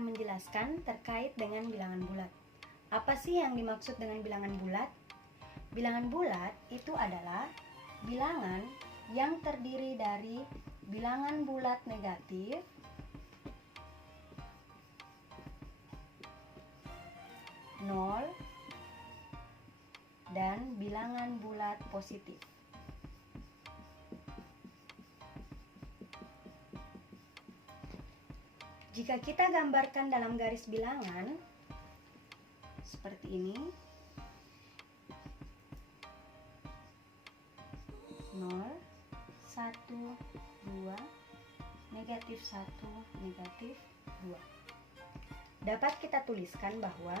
akan menjelaskan terkait dengan bilangan bulat. Apa sih yang dimaksud dengan bilangan bulat? Bilangan bulat itu adalah bilangan yang terdiri dari bilangan bulat negatif, nol, dan bilangan bulat positif. Jika kita gambarkan dalam garis bilangan seperti ini, 0, 1, 2, negatif 1, negatif 2. Dapat kita tuliskan bahwa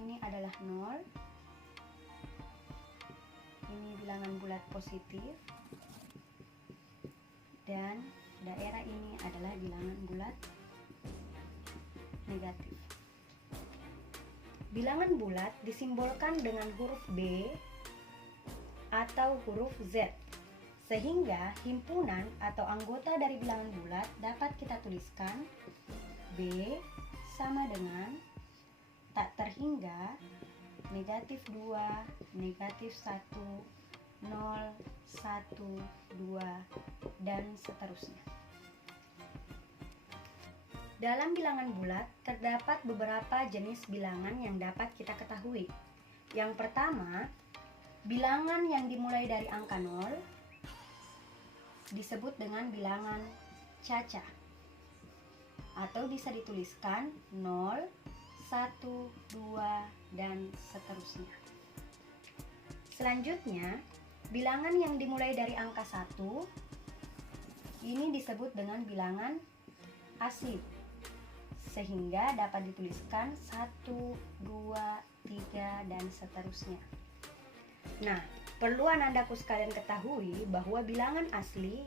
ini adalah 0, ini bilangan bulat positif, dan daerah ini adalah bilangan bulat negatif. Bilangan bulat disimbolkan dengan huruf B atau huruf Z, sehingga himpunan atau anggota dari bilangan bulat dapat kita tuliskan B sama dengan tak terhingga negatif 2, negatif 1, 0, 1, 2, dan seterusnya. Dalam bilangan bulat terdapat beberapa jenis bilangan yang dapat kita ketahui. Yang pertama, bilangan yang dimulai dari angka 0 disebut dengan bilangan cacah, atau bisa dituliskan 0, 1, 2, dan seterusnya. Selanjutnya, bilangan yang dimulai dari angka 1 ini disebut dengan bilangan asli, sehingga dapat dituliskan 1, 2, 3, dan seterusnya. Nah, perlu anandaku sekalian ketahui bahwa bilangan asli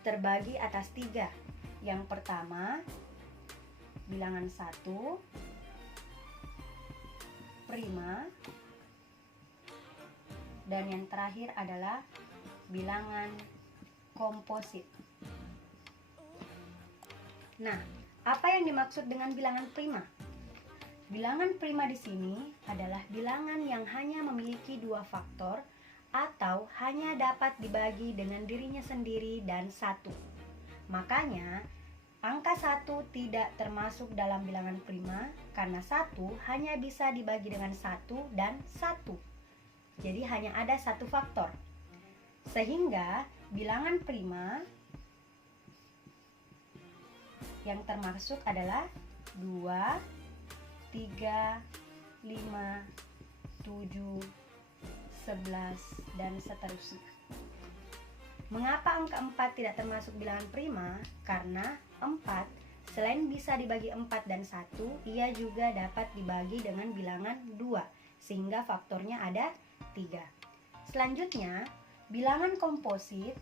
terbagi atas 3. Yang pertama, bilangan 1, prima, dan yang terakhir adalah bilangan komposit. Nah, apa yang dimaksud dengan bilangan prima? Bilangan prima di sini adalah bilangan yang hanya memiliki 2 faktor atau hanya dapat dibagi dengan dirinya sendiri dan 1. Makanya, angka 1 tidak termasuk dalam bilangan prima karena 1 hanya bisa dibagi dengan 1 dan 1. Jadi hanya ada 1 faktor. Sehingga bilangan prima yang termasuk adalah 2, 3, 5, 7, 11, dan seterusnya. Mengapa angka 4 tidak termasuk bilangan prima? Karena 4 selain bisa dibagi 4 dan 1, ia juga dapat dibagi dengan bilangan 2, sehingga faktornya ada 3. Selanjutnya, bilangan komposit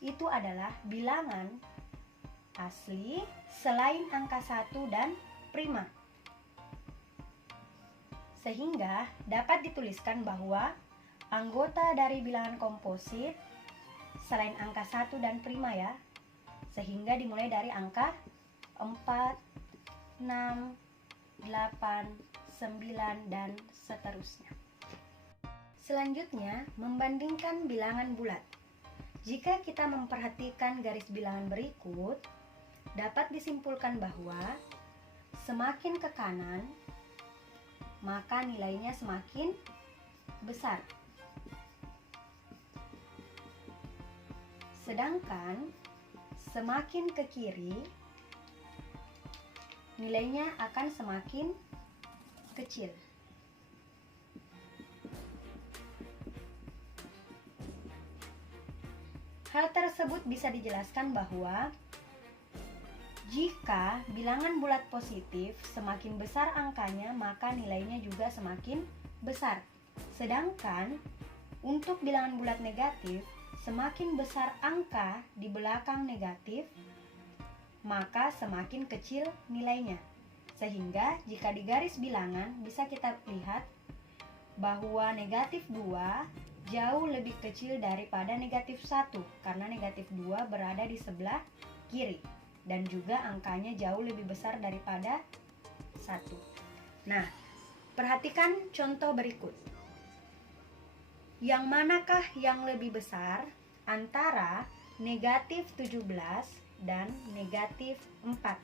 itu adalah bilangan asli selain angka 1 dan prima, sehingga dapat dituliskan bahwa anggota dari bilangan komposit selain angka 1 dan prima ya, sehingga dimulai dari angka 4, 6, 8, 9, dan seterusnya. Selanjutnya, membandingkan bilangan bulat. Jika kita memperhatikan garis bilangan berikut, dapat disimpulkan bahwa semakin ke kanan, maka nilainya semakin besar. Sedangkan semakin ke kiri, nilainya akan semakin kecil. Hal tersebut bisa dijelaskan bahwa jika bilangan bulat positif semakin besar angkanya, maka nilainya juga semakin besar. Sedangkan untuk bilangan bulat negatif, semakin besar angka di belakang negatif, maka semakin kecil nilainya. Sehingga jika di garis bilangan bisa kita lihat bahwa negatif 2 jauh lebih kecil daripada negatif 1, karena negatif 2 berada di sebelah kiri. dan juga angkanya jauh lebih besar daripada 1. Nah, perhatikan contoh berikut. Yang manakah yang lebih besar antara negatif 17 dan negatif 4?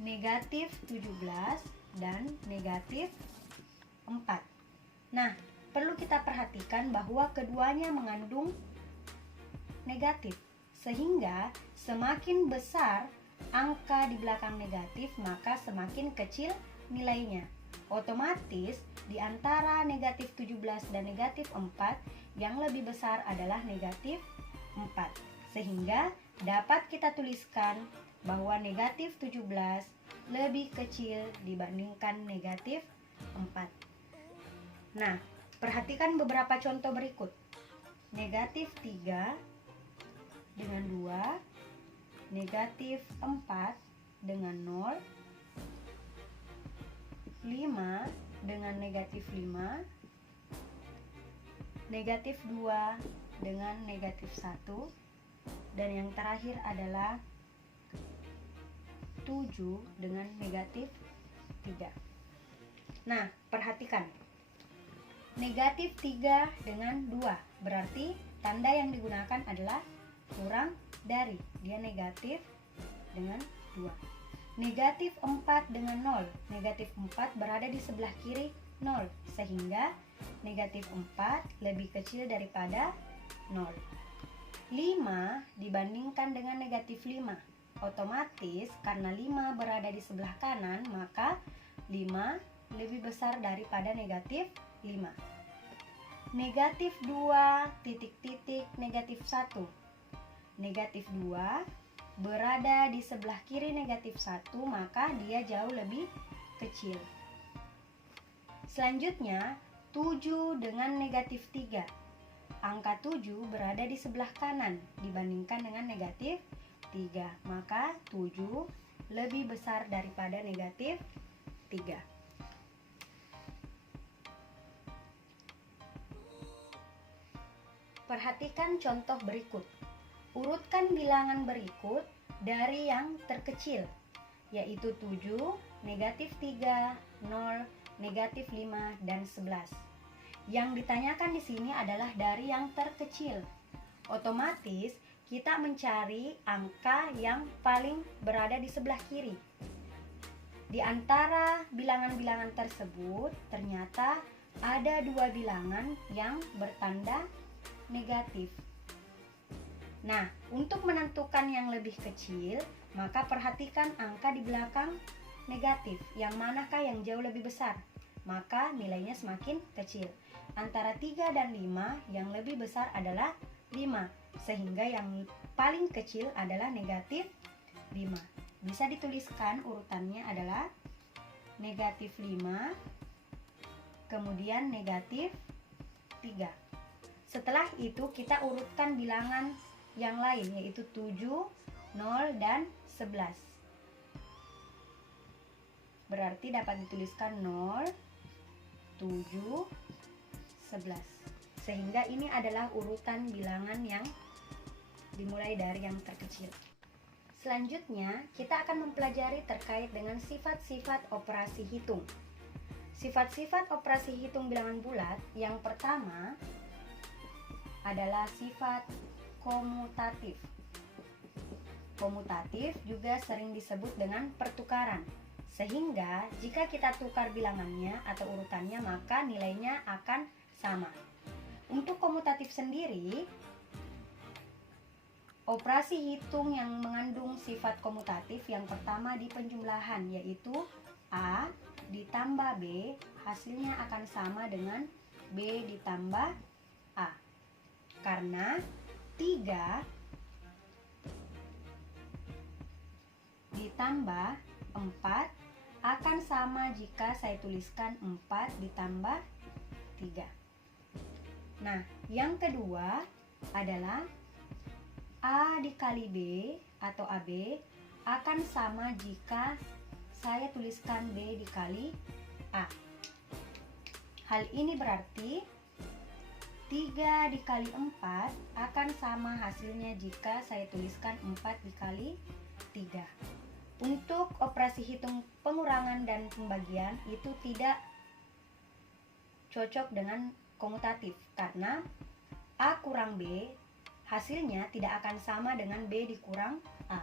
Negatif 17 dan negatif 4. Nah, perlu kita perhatikan bahwa keduanya mengandung negatif, sehingga semakin besar angka di belakang negatif, maka semakin kecil nilainya. Otomatis di antara negatif 17 dan negatif 4, yang lebih besar adalah negatif 4. Sehingga dapat kita tuliskan bahwa negatif 17 lebih kecil dibandingkan negatif 4. Nah, perhatikan beberapa contoh berikut. Negatif 3 dengan 2, negatif 4 dengan 0, 5 dengan negatif 5, negatif 2 dengan negatif 1, dan yang terakhir adalah 7 dengan negatif 3. Nah, perhatikan. Negatif 3 dengan 2, berarti tanda yang digunakan adalah kurang dari. Dia negatif dengan 2. Negatif 4 dengan 0. Negatif 4 berada di sebelah kiri 0, sehingga negatif 4 lebih kecil daripada 0. 5 dibandingkan dengan negatif 5. Otomatis karena 5 berada di sebelah kanan, maka 5 lebih besar daripada negatif 5. Negatif 2 titik-titik negatif 1. Negatif 2 berada di sebelah kiri negatif 1, maka dia jauh lebih kecil. Selanjutnya, 7 dengan negatif 3. Angka 7 berada di sebelah kanan dibandingkan dengan negatif 3, maka 7 lebih besar daripada negatif 3. Perhatikan contoh berikut. Urutkan bilangan berikut dari yang terkecil, yaitu 7, negatif 3, 0, negatif 5, dan 11. Yang ditanyakan di sini adalah dari yang terkecil. Otomatis kita mencari angka yang paling berada di sebelah kiri. Di antara bilangan-bilangan tersebut, ternyata ada 2 bilangan yang bertanda negatif. Nah, untuk menentukan yang lebih kecil, maka perhatikan angka di belakang negatif. Yang manakah yang jauh lebih besar? Maka nilainya semakin kecil. Antara 3 dan 5, yang lebih besar adalah 5. Sehingga yang paling kecil adalah negatif 5. Bisa dituliskan urutannya adalah negatif 5, kemudian negatif 3. Setelah itu kita urutkan bilangan yang lain, yaitu 7, 0, dan 11. Berarti dapat dituliskan 0, 7, 11. Sehingga ini adalah urutan bilangan yang dimulai dari yang terkecil. Selanjutnya, kita akan mempelajari terkait dengan sifat-sifat operasi hitung. Sifat-sifat operasi hitung bilangan bulat yang pertama adalah sifat komutatif. Komutatif juga sering disebut dengan pertukaran, sehingga jika kita tukar bilangannya atau urutannya, maka nilainya akan sama. Untuk komutatif sendiri, operasi hitung yang mengandung sifat komutatif yang pertama di penjumlahan, yaitu A ditambah B, hasilnya akan sama dengan B ditambah A. Karena 3 ditambah 4 akan sama jika saya tuliskan 4 ditambah 3. Nah, yang kedua adalah A dikali B atau AB akan sama jika saya tuliskan B dikali A. Hal ini berarti 3 dikali 4 akan sama hasilnya jika saya tuliskan 4 dikali 3. Untuk operasi hitung pengurangan dan pembagian itu tidak cocok dengan komutatif karena A kurang B hasilnya tidak akan sama dengan B dikurang A.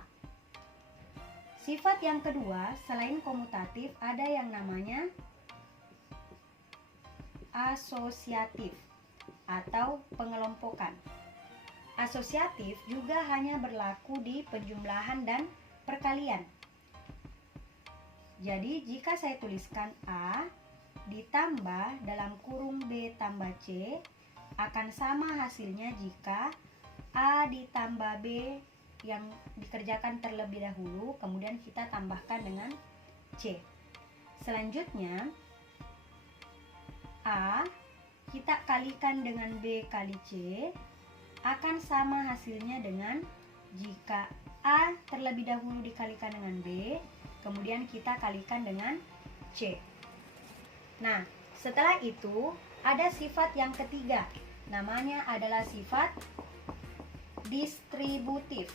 Sifat yang kedua selain komutatif ada yang namanya asosiatif atau pengelompokan. Asosiatif juga hanya berlaku di penjumlahan dan perkalian. Jadi jika saya tuliskan A ditambah dalam kurung B tambah C akan sama hasilnya jika A ditambah B yang dikerjakan terlebih dahulu kemudian kita tambahkan dengan C. Selanjutnya A kita kalikan dengan B kali C akan sama hasilnya dengan jika A terlebih dahulu dikalikan dengan B kemudian kita kalikan dengan C. Nah, setelah itu ada sifat yang ketiga, namanya adalah sifat distributif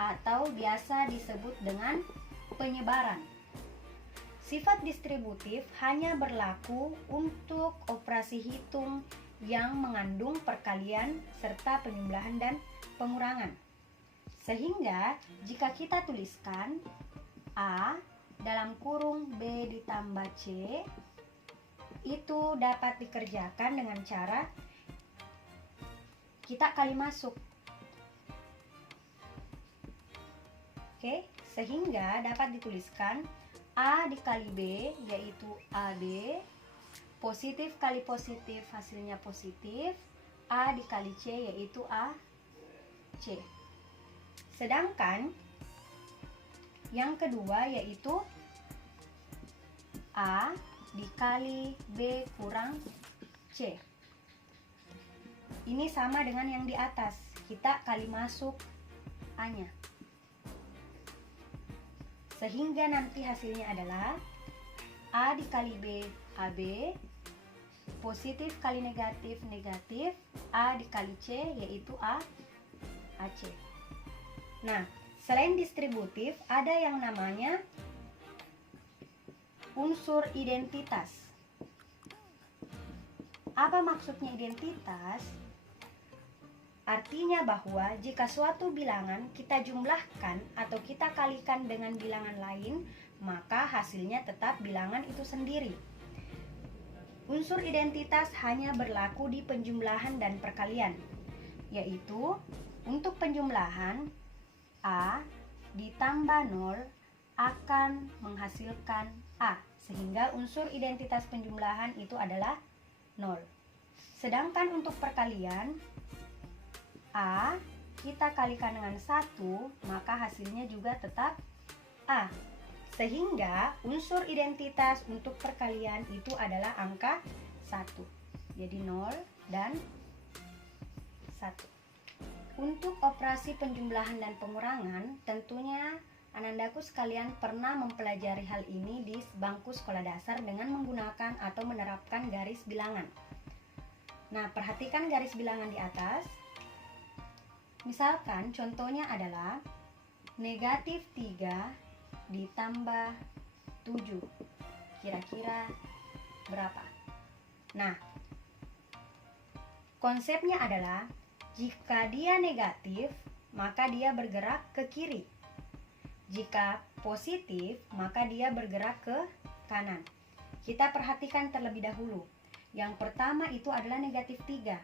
atau biasa disebut dengan penyebaran. Sifat distributif hanya berlaku untuk operasi hitung yang mengandung perkalian serta penjumlahan dan pengurangan. Sehingga jika kita tuliskan A dalam kurung B ditambah C itu dapat dikerjakan dengan cara kita kali masuk. Oke, sehingga dapat dituliskan A dikali B yaitu AB, positif kali positif hasilnya positif, A dikali C yaitu AC. Sedangkan yang kedua yaitu A dikali B kurang C. Ini sama dengan yang di atas, kita kali masuk A-nya. Sehingga nanti hasilnya adalah A dikali B AB, positif kali negatif negatif, A dikali C yaitu AC. Nah, selain distributif ada yang namanya unsur identitas. Apa maksudnya identitas? Artinya bahwa jika suatu bilangan kita jumlahkan atau kita kalikan dengan bilangan lain, maka hasilnya tetap bilangan itu sendiri. Unsur identitas hanya berlaku di penjumlahan dan perkalian, yaitu untuk penjumlahan A ditambah 0 akan menghasilkan A, sehingga unsur identitas penjumlahan itu adalah 0. Sedangkan untuk perkalian A kita kalikan dengan 1, maka hasilnya juga tetap A. Sehingga unsur identitas untuk perkalian itu adalah angka 1. Jadi 0 dan 1. Untuk operasi penjumlahan dan pengurangan, tentunya anandaku sekalian pernah mempelajari hal ini di bangku sekolah dasar dengan menggunakan atau menerapkan garis bilangan. Nah, perhatikan garis bilangan di atas. Misalkan contohnya adalah negatif 3 ditambah 7. Kira-kira berapa? Nah, konsepnya adalah jika dia negatif, maka dia bergerak ke kiri. Jika positif, maka dia bergerak ke kanan. Kita perhatikan terlebih dahulu. Yang pertama itu adalah negatif 3.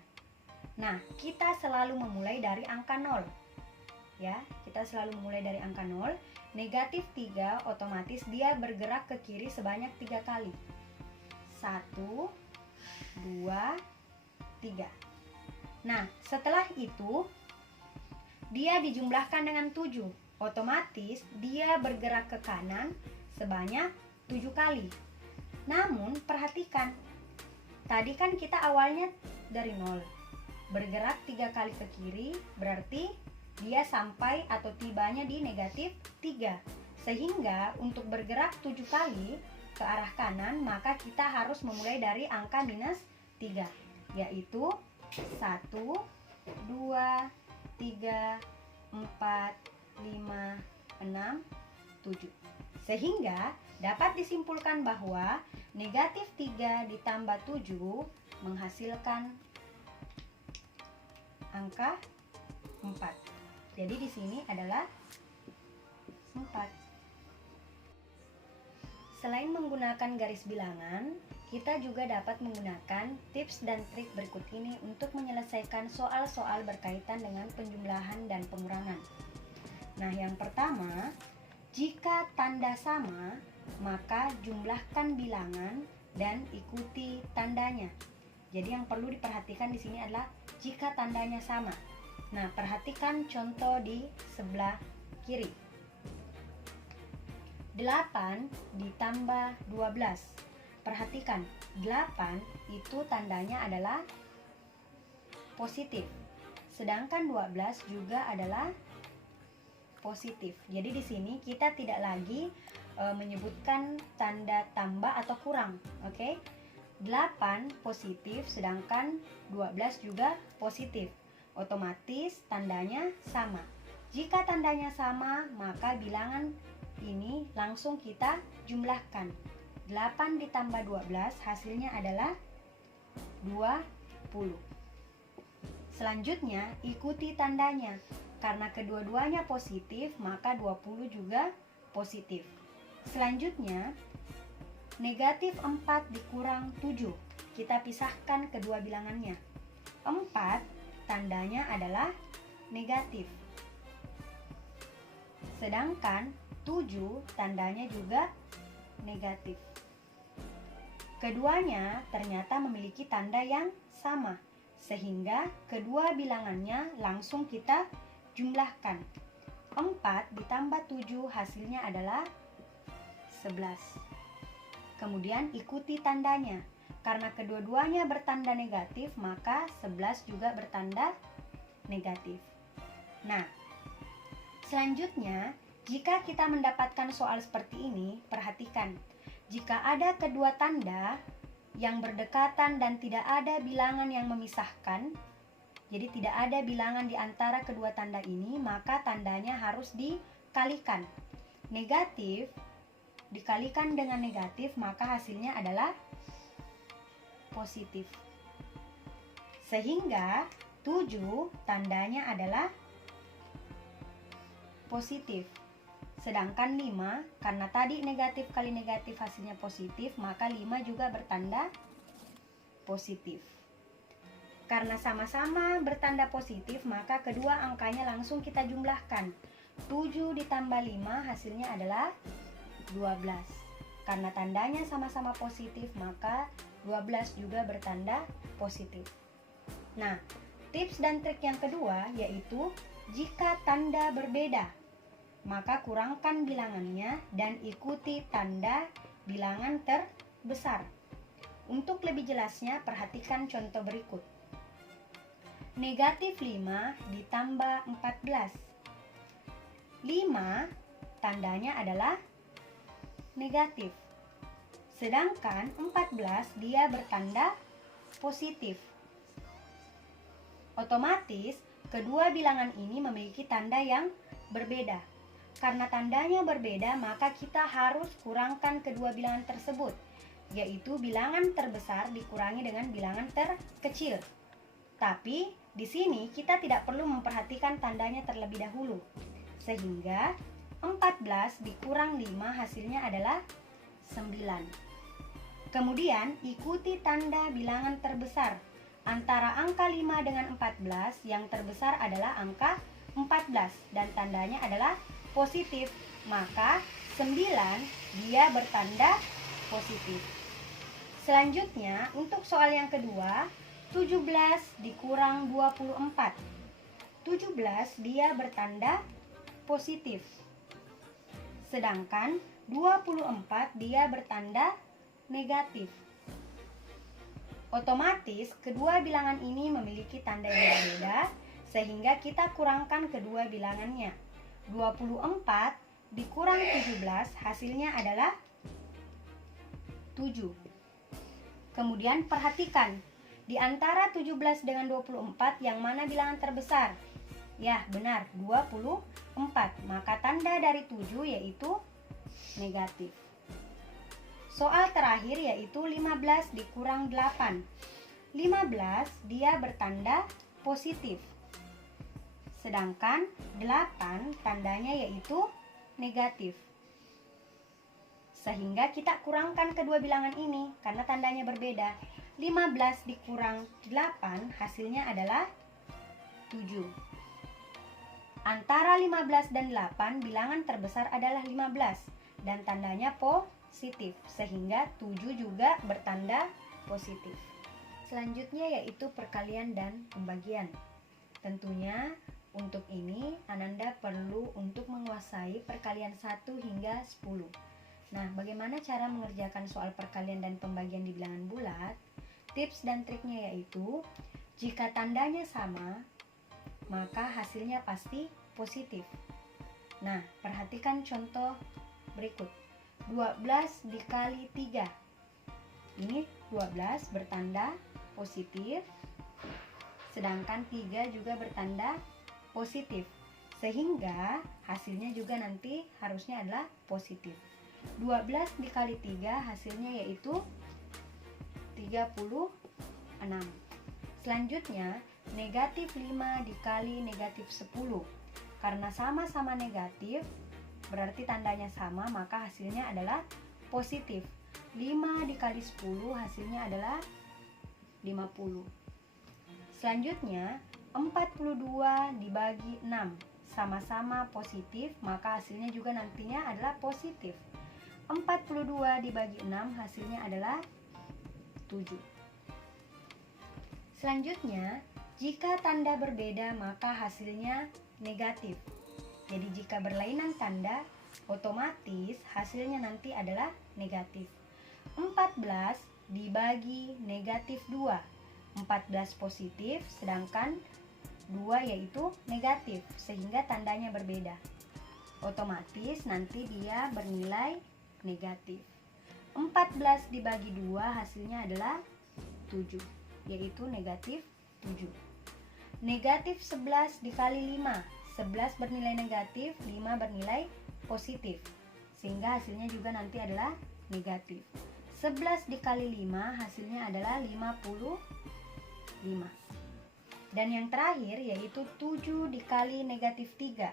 Nah, kita selalu memulai dari angka 0. Ya, kita selalu memulai dari angka 0. Negatif 3 otomatis dia bergerak ke kiri sebanyak 3 kali. 1, 2, 3. Nah, setelah itu dia dijumlahkan dengan 7. Otomatis dia bergerak ke kanan sebanyak 7 kali. Namun, perhatikan. Tadi kan kita awalnya dari 0. Bergerak 3 kali ke kiri, berarti dia sampai atau tibanya di negatif 3. Sehingga untuk bergerak 7 kali ke arah kanan, maka kita harus memulai dari angka minus 3, yaitu 1, 2, 3, 4, 5, 6, 7. Sehingga dapat disimpulkan bahwa negatif 3 ditambah 7 menghasilkan angka 4. Jadi di sini adalah 4. Selain menggunakan garis bilangan, kita juga dapat menggunakan tips dan trik berikut ini untuk menyelesaikan soal-soal berkaitan dengan penjumlahan dan pengurangan. Nah, yang pertama, jika tanda sama, maka jumlahkan bilangan dan ikuti tandanya. Jadi yang perlu diperhatikan di sini adalah jika tandanya sama. Nah, perhatikan contoh di sebelah kiri. 8 ditambah 12. Perhatikan, 8 itu tandanya adalah positif. Sedangkan 12 juga adalah positif. Jadi di sini kita tidak lagi menyebutkan tanda tambah atau kurang, oke? 8 positif sedangkan 12 juga positif. Otomatis tandanya sama. Jika tandanya sama, maka bilangan ini langsung kita jumlahkan. 8 ditambah 12 hasilnya adalah 20. Selanjutnya ikuti tandanya. Karena kedua-duanya positif, maka 20 juga positif. Selanjutnya, negatif 4 dikurang 7. Kita pisahkan kedua bilangannya. 4 tandanya adalah negatif. Sedangkan 7 tandanya juga negatif. Keduanya ternyata memiliki tanda yang sama, sehingga kedua bilangannya langsung kita jumlahkan. 4 ditambah 7 hasilnya adalah 11. Kemudian ikuti tandanya. Karena kedua-duanya bertanda negatif, maka 11 juga bertanda negatif. Nah, selanjutnya, jika kita mendapatkan soal seperti ini, perhatikan. Jika ada kedua tanda yang berdekatan dan tidak ada bilangan yang memisahkan, jadi tidak ada bilangan di antara kedua tanda ini, maka tandanya harus dikalikan. Negatif dikalikan dengan negatif, maka hasilnya adalah positif. Sehingga 7 tandanya adalah positif. Sedangkan 5, karena tadi negatif kali negatif hasilnya positif, maka 5 juga bertanda positif. Karena sama-sama bertanda positif, maka kedua angkanya langsung kita jumlahkan. 7 ditambah 5 hasilnya adalah 12. Karena tandanya sama-sama positif, maka 12 juga bertanda positif. Nah, tips dan trik yang kedua yaitu jika tanda berbeda, maka kurangkan bilangannya dan ikuti tanda bilangan terbesar. Untuk lebih jelasnya, perhatikan contoh berikut. Negatif 5 ditambah 14. 5 tandanya adalah negatif. Sedangkan 14 dia bertanda positif. Otomatis, kedua bilangan ini memiliki tanda yang berbeda. Karena tandanya berbeda, maka kita harus kurangkan kedua bilangan tersebut, yaitu bilangan terbesar dikurangi dengan bilangan terkecil. Tapi di sini kita tidak perlu memperhatikan tandanya terlebih dahulu. Sehingga 14 dikurang 5 hasilnya adalah 9. Kemudian ikuti tanda bilangan terbesar. Antara angka 5 dengan 14, yang terbesar adalah angka 14 dan tandanya adalah positif, maka 9 dia bertanda positif. Selanjutnya, untuk soal yang kedua, 17 dikurang 24. 17 dia bertanda positif. Sedangkan 24 dia bertanda negatif. Otomatis, kedua bilangan ini memiliki tanda yang berbeda, sehingga kita kurangkan kedua bilangannya. 24 dikurang 17 hasilnya adalah 7. Kemudian perhatikan, Di antara 17 dengan 24 yang mana bilangan terbesar? Ya, benar, 24. Maka tanda dari 7 yaitu negatif. Soal terakhir yaitu 15 dikurang 8. 15 dia bertanda positif. Sedangkan 8 tandanya yaitu negatif. Sehingga kita kurangkan kedua bilangan ini karena tandanya berbeda. 15 dikurang 8 hasilnya adalah 7. Antara 15 dan 8 bilangan terbesar adalah 15 dan tandanya positif. Sehingga 7 juga bertanda positif. Selanjutnya yaitu perkalian dan pembagian. Tentunya untuk ini Ananda perlu untuk menguasai perkalian 1 hingga 10. Nah, bagaimana cara mengerjakan soal perkalian dan pembagian di bilangan bulat? Tips dan triknya yaitu, jika tandanya sama, maka hasilnya pasti positif. Nah, perhatikan contoh berikut. 12 dikali 3. Ini 12 bertanda positif, sedangkan 3 juga bertanda positif. Sehingga hasilnya juga nanti harusnya adalah positif. 12 dikali 3 hasilnya yaitu 36. Selanjutnya, negatif 5 dikali negatif 10. Karena sama-sama negatif, berarti tandanya sama, maka hasilnya adalah positif. 5 dikali 10 hasilnya adalah 50. Selanjutnya, 42 dibagi 6. Sama-sama positif, maka hasilnya juga nantinya adalah positif. 42 dibagi 6 hasilnya adalah 7. Selanjutnya, jika tanda berbeda maka hasilnya negatif. Jadi jika berlainan tanda, otomatis hasilnya nanti adalah negatif. 14 dibagi negatif 2. 14 positif, sedangkan 2 yaitu negatif, sehingga tandanya berbeda. Otomatis nanti dia bernilai negatif. 14 dibagi 2 hasilnya adalah 7, yaitu negatif 7. Negatif 11 dikali 5. 11 bernilai negatif, 5 bernilai positif, sehingga hasilnya juga nanti adalah negatif. 11 dikali 5 hasilnya adalah 55. Dan yang terakhir yaitu 7 dikali negatif 3.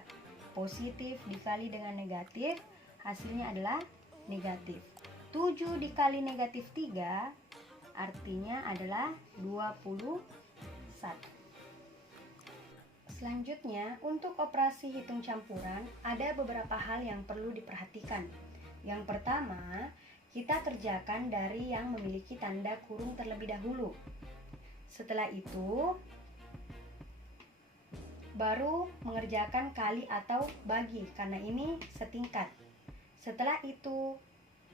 Positif dikali dengan negatif, hasilnya adalah negatif. 7 dikali negatif 3 artinya adalah 21. Selanjutnya, untuk operasi hitung campuran ada beberapa hal yang perlu diperhatikan. Yang pertama, kita kerjakan dari yang memiliki tanda kurung terlebih dahulu. Setelah itu, baru mengerjakan kali atau bagi, karena ini setingkat. Setelah itu,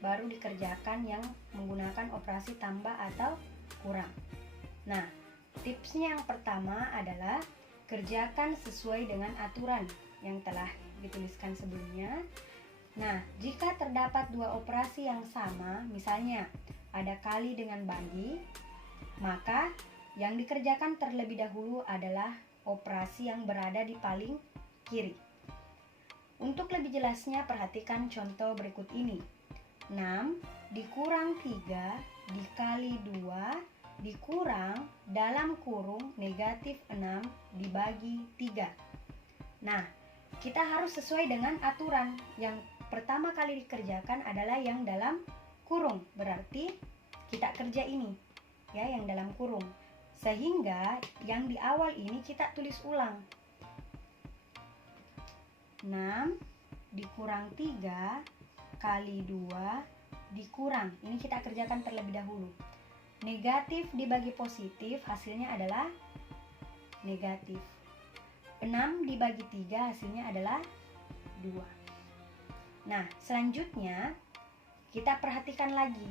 baru dikerjakan yang menggunakan operasi tambah atau kurang. Nah, tipsnya yang pertama adalah kerjakan sesuai dengan aturan yang telah dituliskan sebelumnya. Nah, jika terdapat dua operasi yang sama, misalnya ada kali dengan bagi, maka yang dikerjakan terlebih dahulu adalah operasi yang berada di paling kiri. Untuk lebih jelasnya, perhatikan contoh berikut ini. 6 dikurang 3 dikali 2 dikurang dalam kurung negatif 6 dibagi 3. Nah, kita harus sesuai dengan aturan. Yang pertama kali dikerjakan adalah yang dalam kurung. Berarti kita kerja ini, ya, yang dalam kurung. Sehingga yang di awal ini kita tulis ulang. 6 dikurang 3 kali 2 dikurang, ini kita kerjakan terlebih dahulu. Negatif dibagi positif hasilnya adalah negatif. 6 dibagi 3 hasilnya adalah 2. Nah, selanjutnya kita perhatikan lagi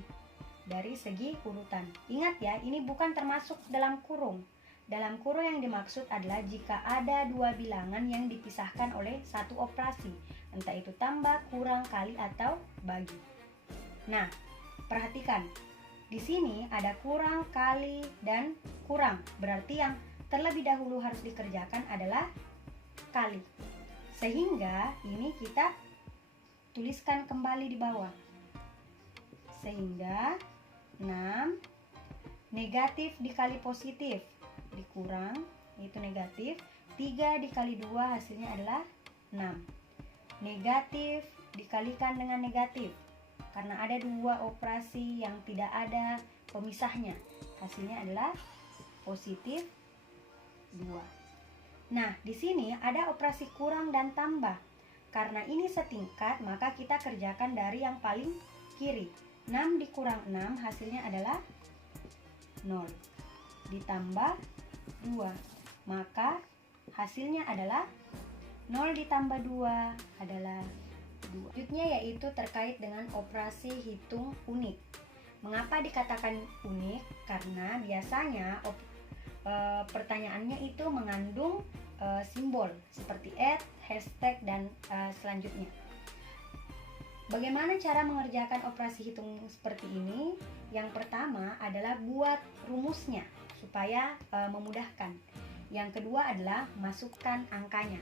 dari segi urutan. Ingat ya, ini bukan termasuk dalam kurung. Dalam kurung yang dimaksud adalah jika ada dua bilangan yang dipisahkan oleh satu operasi, entah itu tambah, kurang, kali, atau bagi. Nah, perhatikan, Di sini ada kurang, kali, dan kurang. Berarti yang terlebih dahulu harus dikerjakan adalah kali. Sehingga ini kita tuliskan kembali di bawah. Sehingga 6 negatif dikali positif dikurang, itu negatif. 3 dikali 2 hasilnya adalah 6. Negatif dikalikan dengan negatif, karena ada dua operasi yang tidak ada pemisahnya, hasilnya adalah positif 2. Nah, di sini ada operasi kurang dan tambah. Karena ini setingkat, maka kita kerjakan dari yang paling kiri. 6 dikurang 6 hasilnya adalah 0. Ditambah 2, maka hasilnya adalah 0 ditambah 2 adalah 2. Selanjutnya yaitu terkait dengan operasi hitung unik. Mengapa dikatakan unik? Karena biasanya pertanyaannya itu mengandung simbol seperti @ hashtag dan selanjutnya. Bagaimana cara mengerjakan operasi hitung seperti ini? Yang pertama adalah buat rumusnya supaya memudahkan. Yang kedua adalah masukkan angkanya.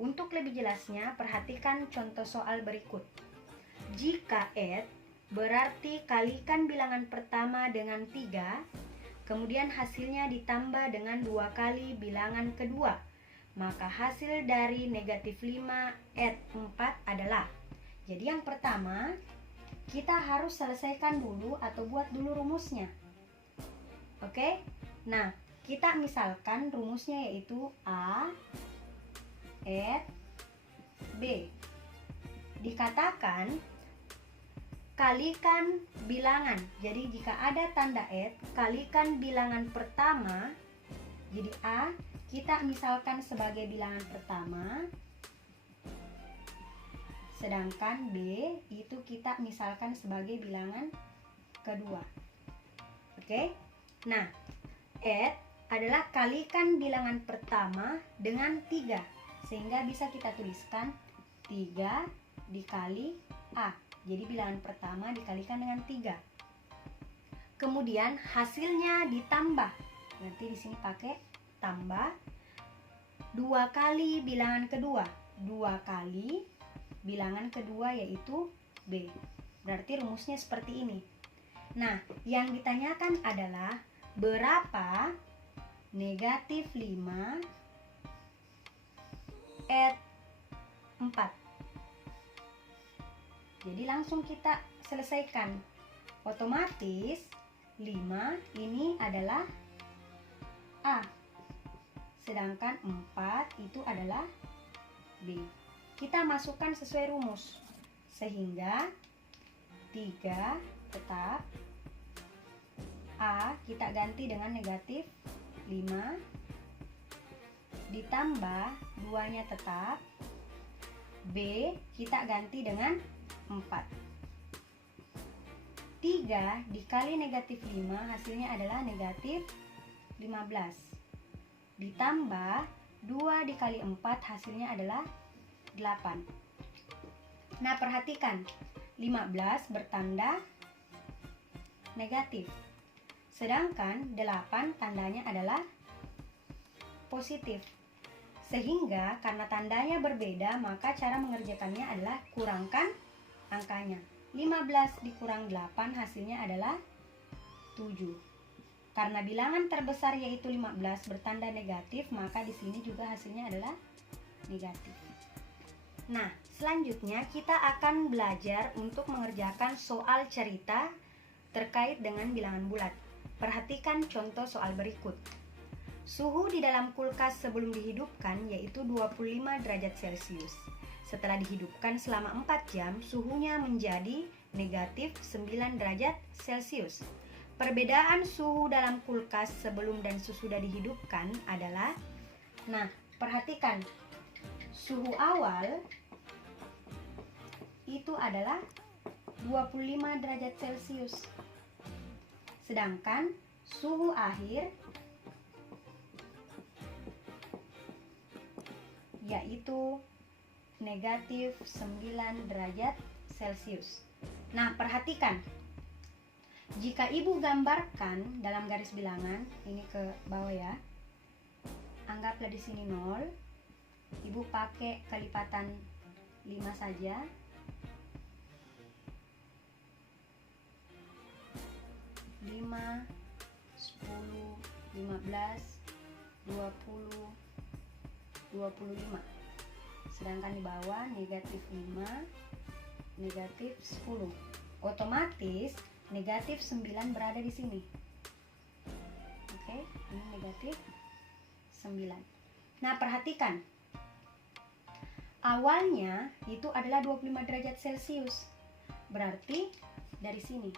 Untuk lebih jelasnya, perhatikan contoh soal berikut. Jika @ berarti kalikan bilangan pertama dengan 3, kemudian hasilnya ditambah dengan 2 kali bilangan kedua, maka hasil dari negatif 5 @ 4 adalah. Jadi yang pertama, kita harus selesaikan dulu atau buat dulu rumusnya. Oke? Nah, kita misalkan rumusnya yaitu A @ B. Dikatakan kalikan bilangan. Jadi jika ada tanda @ kalikan bilangan pertama. Jadi A kita misalkan sebagai bilangan pertama, sedangkan B itu kita misalkan sebagai bilangan kedua. Oke? Nah, @ adalah kalikan bilangan pertama dengan 3, sehingga bisa kita tuliskan 3 dikali A. Jadi bilangan pertama dikalikan dengan 3. Kemudian hasilnya ditambah. Nanti di sini pakai tambah 2 kali bilangan kedua. 2 kali bilangan kedua yaitu B. Berarti rumusnya seperti ini. Nah, yang ditanyakan adalah berapa negatif 5 @ 4. Jadi langsung kita selesaikan. Otomatis 5 ini adalah A, sedangkan 4 itu adalah B. Kita masukkan sesuai rumus, sehingga 3 tetap, A kita ganti dengan negatif 5, ditambah 2-nya tetap, B kita ganti dengan 4. 3 dikali negatif 5 hasilnya adalah negatif 15. Ditambah 2 dikali 4 hasilnya adalah 8. Nah, perhatikan 15 bertanda negatif, sedangkan 8 tandanya adalah positif. Sehingga karena tandanya berbeda, maka cara mengerjakannya adalah kurangkan angkanya. 15 dikurang 8 hasilnya adalah 7. Karena bilangan terbesar yaitu 15 bertanda negatif, maka di sini juga hasilnya adalah negatif. Nah, selanjutnya kita akan belajar untuk mengerjakan soal cerita terkait dengan bilangan bulat. Perhatikan contoh soal berikut. Suhu di dalam kulkas sebelum dihidupkan yaitu 25 derajat Celcius. Setelah dihidupkan selama 4 jam, suhunya menjadi negatif 9 derajat Celcius. Perbedaan suhu dalam kulkas sebelum dan sesudah dihidupkan adalah, nah, perhatikan, suhu awal itu adalah 25 derajat Celcius. Sedangkan suhu akhir yaitu negatif 9 derajat Celcius. Nah, perhatikan. Jika ibu gambarkan dalam garis bilangan, ini ke bawah ya, anggaplah di sini 0, ibu pakai kelipatan 5 saja. 5, 10, 15, 20, 25. Sedangkan di bawah negatif 5, negatif 10. Otomatis negatif 9 berada di sini. Oke, ini negatif 9. Nah, perhatikan. Awalnya itu adalah 25 derajat Celcius. Berarti dari sini.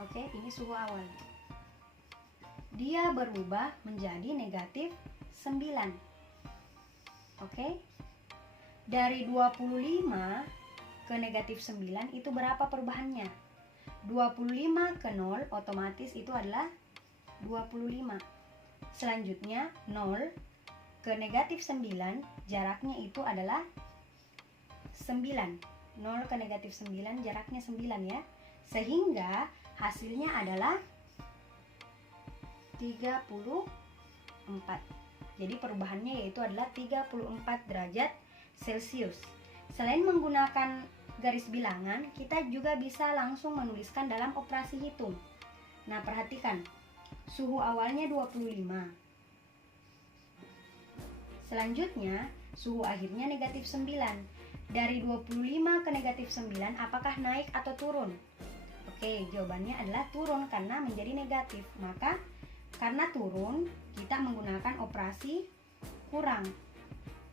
Oke, ini suhu awal. Dia berubah menjadi negatif 9. Oke. Dari 25 ke negatif 9 itu berapa perubahannya? 25 ke 0 otomatis itu adalah 25. Selanjutnya 0 ke negatif 9 jaraknya itu adalah 9. 0 ke negatif 9 jaraknya 9 ya. Sehingga hasilnya adalah 34. Jadi perubahannya yaitu adalah 34 derajat Celcius. Selain menggunakan garis bilangan, kita juga bisa langsung menuliskan dalam operasi hitung. Nah, perhatikan. Suhu awalnya 25. Selanjutnya, suhu akhirnya negatif 9. Dari 25 ke negatif 9, apakah naik atau turun? Oke, jawabannya adalah turun karena menjadi negatif. Maka karena turun, kita menggunakan operasi kurang.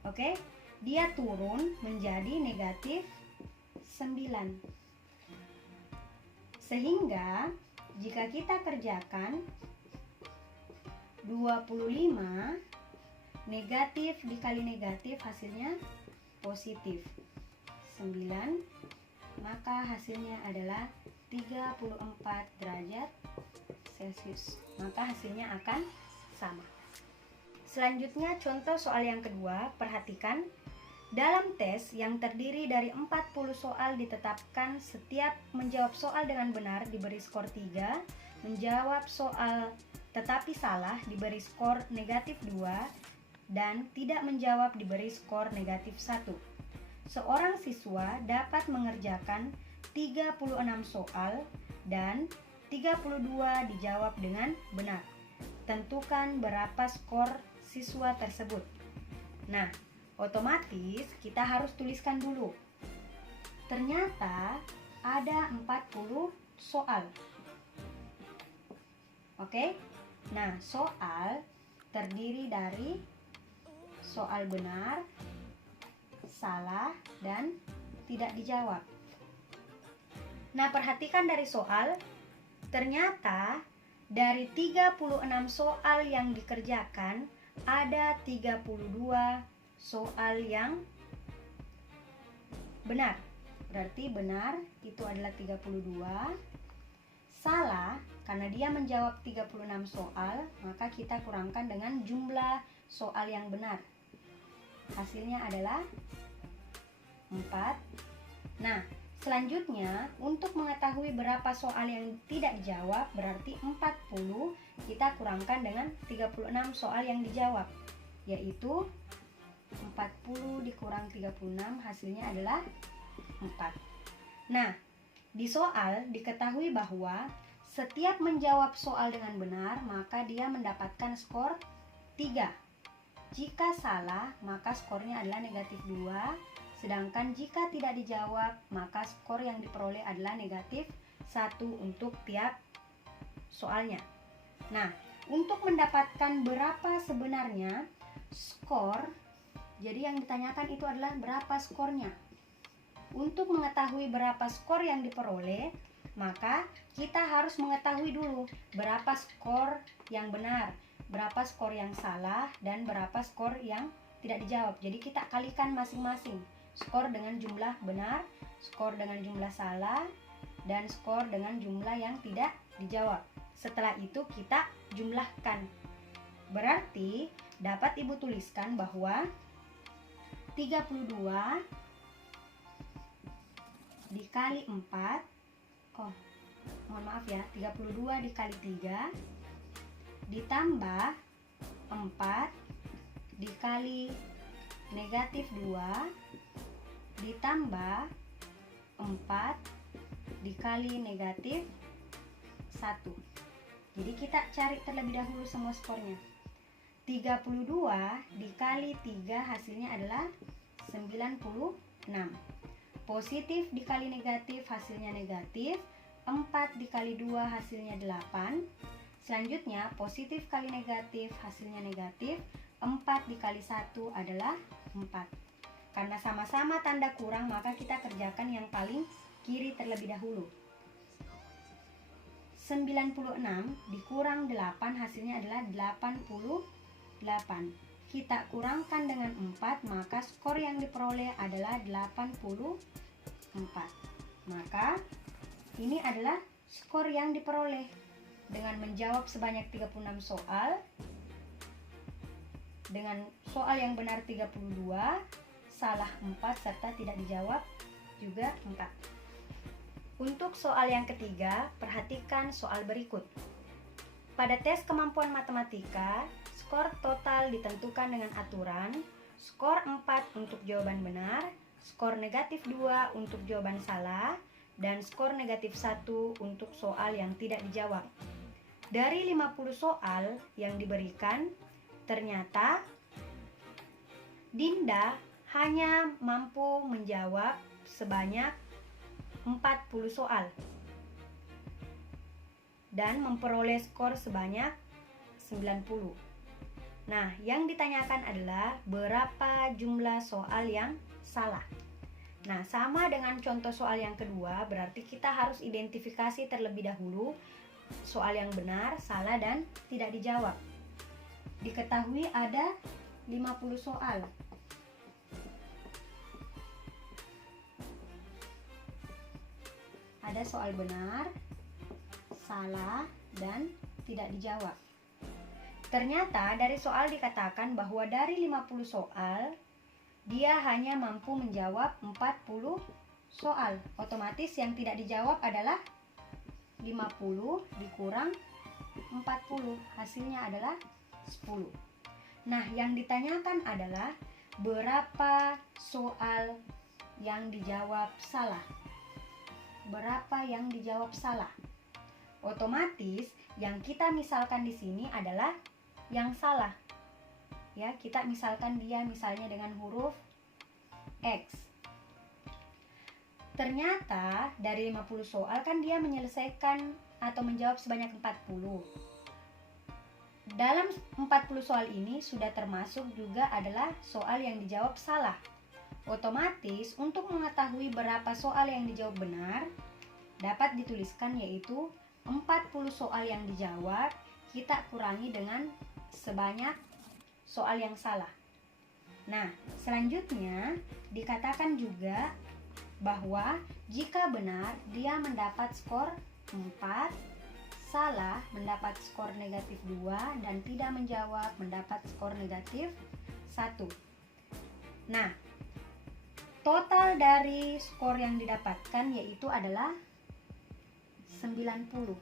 Oke, dia turun menjadi negatif 9. Sehingga jika kita kerjakan 25 negatif dikali negatif hasilnya positif 9, maka hasilnya adalah 34 derajat Celcius. Maka hasilnya akan sama. Selanjutnya contoh soal yang kedua, perhatikan. Dalam tes yang terdiri dari 40 soal ditetapkan setiap menjawab soal dengan benar diberi skor 3, menjawab soal tetapi salah diberi skor negatif 2, dan tidak menjawab diberi skor negatif 1. Seorang siswa dapat mengerjakan 36 soal dan 32 dijawab dengan benar. Tentukan berapa skor siswa tersebut. Nah, otomatis kita harus tuliskan dulu. Ternyata ada 40 soal. Oke? Nah, soal terdiri dari soal benar, salah, dan tidak dijawab. Nah, perhatikan dari soal, ternyata dari 36 soal yang dikerjakan, ada 32 soal yang benar. Berarti benar itu adalah 32. Salah, karena dia menjawab 36 soal, maka kita kurangkan dengan jumlah soal yang benar. Hasilnya adalah 4. Nah, selanjutnya, untuk mengetahui berapa soal yang tidak dijawab, berarti 40 kita kurangkan dengan 36 soal yang dijawab, yaitu 40 dikurang 36 hasilnya adalah 4. Nah, di soal diketahui bahwa setiap menjawab soal dengan benar, maka dia mendapatkan skor 3. Jika salah, maka skornya adalah negatif 2. Sedangkan jika tidak dijawab, maka skor yang diperoleh adalah negatif 1 untuk tiap soalnya. Nah, untuk mendapatkan berapa sebenarnya skor, jadi yang ditanyakan itu adalah berapa skornya. Untuk mengetahui berapa skor yang diperoleh, maka kita harus mengetahui dulu berapa skor yang benar, berapa skor yang salah, dan berapa skor yang tidak dijawab. Jadi kita kalikan masing-masing. Skor dengan jumlah benar, skor dengan jumlah salah, dan skor dengan jumlah yang tidak dijawab. Setelah itu kita jumlahkan. Berarti dapat Ibu tuliskan bahwa 32 dikali 4, mohon maaf ya, 32 dikali 3 ditambah 4 dikali negatif 2 ditambah 4 dikali negatif 1. Jadi kita cari terlebih dahulu semua skornya. 32 dikali 3 hasilnya adalah 96. Positif dikali negatif hasilnya negatif. 4 dikali 2 hasilnya 8. Selanjutnya positif kali negatif hasilnya negatif. 4 dikali 1 adalah 4. Karena sama-sama tanda kurang, maka kita kerjakan yang paling kiri terlebih dahulu. 96 dikurang 8 hasilnya adalah 88. Kita kurangkan dengan 4, maka skor yang diperoleh adalah 84. Maka ini adalah skor yang diperoleh dengan menjawab sebanyak 36 soal. Dengan soal yang benar 32, salah 4 serta tidak dijawab juga 4. Untuk soal yang ketiga, perhatikan soal berikut. Pada tes kemampuan matematika, skor total ditentukan dengan aturan skor 4 untuk jawaban benar, skor negatif 2 untuk jawaban salah, dan skor negatif 1 untuk soal yang tidak dijawab. Dari 50 soal yang diberikan, ternyata Dinda hanya mampu menjawab sebanyak 40 soal dan memperoleh skor sebanyak 90. Nah, yang ditanyakan adalah berapa jumlah soal yang salah. Nah, sama dengan contoh soal yang kedua, berarti kita harus identifikasi terlebih dahulu soal yang benar, salah, dan tidak dijawab. Diketahui ada 50 soal. Ada soal benar, salah, dan tidak dijawab. Ternyata dari soal dikatakan bahwa dari 50 soal, dia hanya mampu menjawab 40 soal. Otomatis yang tidak dijawab adalah 50 dikurang 40, hasilnya adalah 10. Nah, yang ditanyakan adalah berapa soal yang dijawab salah. Berapa yang dijawab salah? Otomatis yang kita misalkan di sini adalah yang salah. Ya, kita misalkan dia misalnya dengan huruf X. Ternyata dari 50 soal kan dia menyelesaikan atau menjawab sebanyak 40. Dalam 40 soal ini sudah termasuk juga adalah soal yang dijawab salah. Otomatis untuk mengetahui berapa soal yang dijawab benar, dapat dituliskan yaitu 40 soal yang dijawab kita kurangi dengan sebanyak soal yang salah. Nah, selanjutnya dikatakan juga bahwa jika benar dia mendapat skor 4, salah mendapat skor negatif 2, dan tidak menjawab mendapat skor negatif 1. Nah, total dari skor yang didapatkan yaitu adalah 90.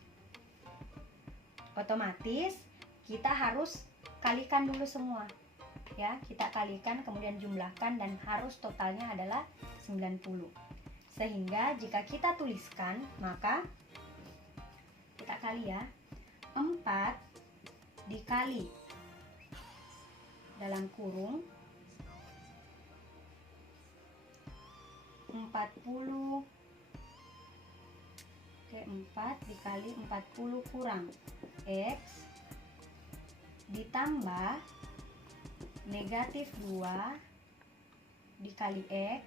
Otomatis kita harus kalikan dulu semua. Ya, kita kalikan kemudian jumlahkan dan harus totalnya adalah 90. Sehingga jika kita tuliskan, maka kita kali ya. 4 dikali dalam kurung 40. Oke, 4 dikali 40 kurang X ditambah negatif 2 dikali X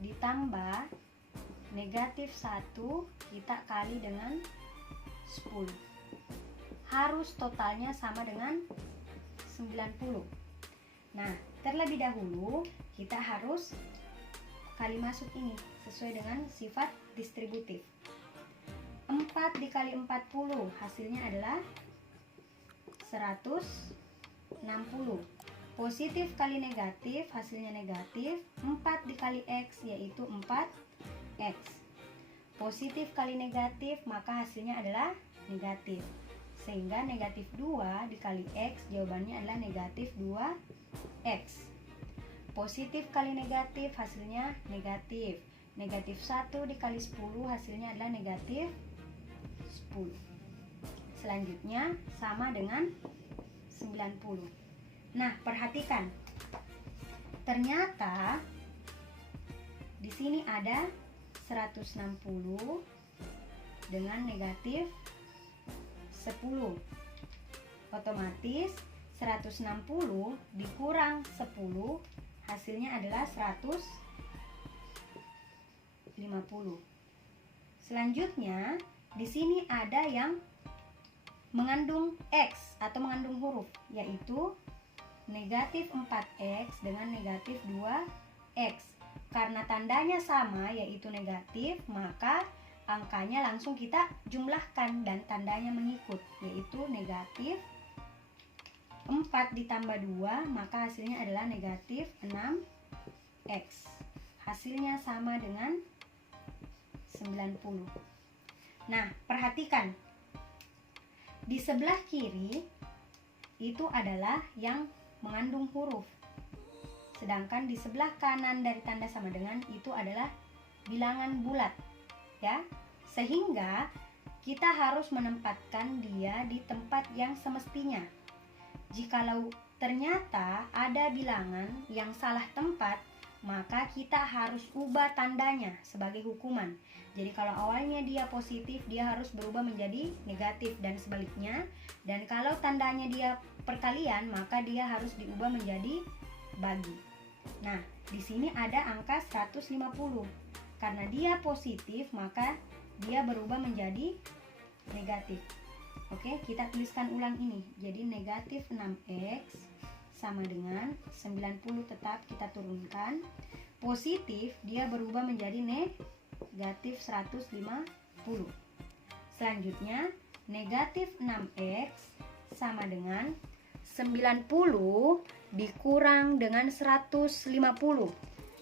ditambah negatif 1 kita kali dengan 10. Harus totalnya sama dengan 90. Nah, terlebih dahulu kita harus kali masuk ini sesuai dengan sifat distributif. 4 dikali 40 hasilnya adalah 160. Positif kali negatif hasilnya negatif. 4 dikali X yaitu 4 X. Positif kali negatif, maka hasilnya adalah negatif. Sehingga negatif 2 dikali X, jawabannya adalah negatif 2X. Positif kali negatif, hasilnya negatif. Negatif 1 dikali 10, hasilnya adalah negatif 10. Selanjutnya sama dengan 90. Nah, perhatikan. Ternyata di sini ada 160 dengan negatif 10. Otomatis 160 dikurang 10 hasilnya adalah 150. Selanjutnya di sini ada yang mengandung X atau mengandung huruf, yaitu negatif 4X dengan negatif 2X. Karena tandanya sama yaitu negatif, maka angkanya langsung kita jumlahkan dan tandanya mengikut, yaitu negatif 4 ditambah 2, maka hasilnya adalah negatif 6X. Hasilnya sama dengan 90. Nah, perhatikan. Di sebelah kiri itu adalah yang mengandung huruf. Sedangkan di sebelah kanan dari tanda sama dengan itu adalah bilangan bulat, ya. Sehingga kita harus menempatkan dia di tempat yang semestinya. Jikalau ternyata ada bilangan yang salah tempat, maka kita harus ubah tandanya sebagai hukuman. Jadi kalau awalnya dia positif, dia harus berubah menjadi negatif dan sebaliknya. Dan kalau tandanya dia perkalian, maka dia harus diubah menjadi bagi. Nah, di sini ada angka 150. Karena dia positif, maka dia berubah menjadi negatif. Oke, kita tuliskan ulang ini. Jadi negatif 6X sama dengan 90 tetap kita turunkan. Positif, dia berubah menjadi negatif 150. Selanjutnya, negatif 6X sama dengan 90 dikurang dengan 150.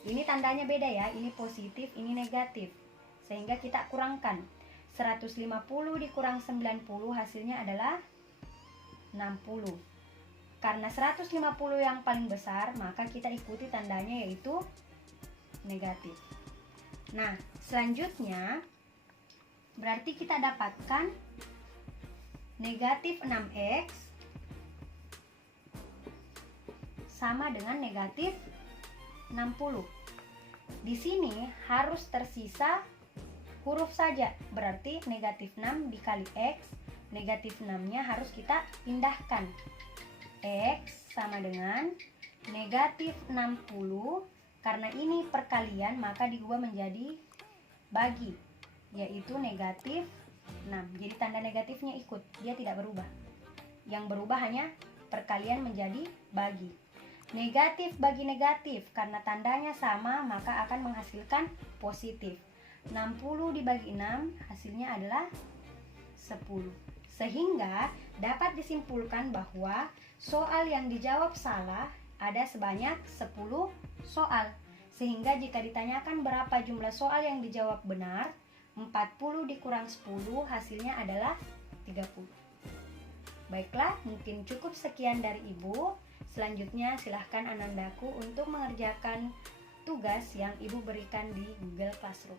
Ini tandanya beda ya, ini positif, ini negatif. Sehingga kita kurangkan. 150 dikurang 90 hasilnya adalah 60. Karena 150 yang paling besar, maka kita ikuti tandanya yaitu negatif. Nah, selanjutnya berarti kita dapatkan negatif 6X sama dengan negatif 60. Di sini harus tersisa huruf saja, berarti negatif 6 dikali X, negatif 6-nya harus kita pindahkan. X sama dengan negatif 60, karena ini perkalian maka diubah menjadi bagi, yaitu negatif 6. Jadi tanda negatifnya ikut, dia tidak berubah. Yang berubah hanya perkalian menjadi bagi. Negatif bagi negatif, karena tandanya sama maka akan menghasilkan positif. 60 dibagi 6 hasilnya adalah 10. Sehingga dapat disimpulkan bahwa soal yang dijawab salah ada sebanyak 10 soal. Sehingga jika ditanyakan berapa jumlah soal yang dijawab benar, 40 dikurang 10 hasilnya adalah 30. Baiklah, mungkin cukup sekian dari Ibu. Selanjutnya silahkan Anandaku untuk mengerjakan tugas yang Ibu berikan di Google Classroom.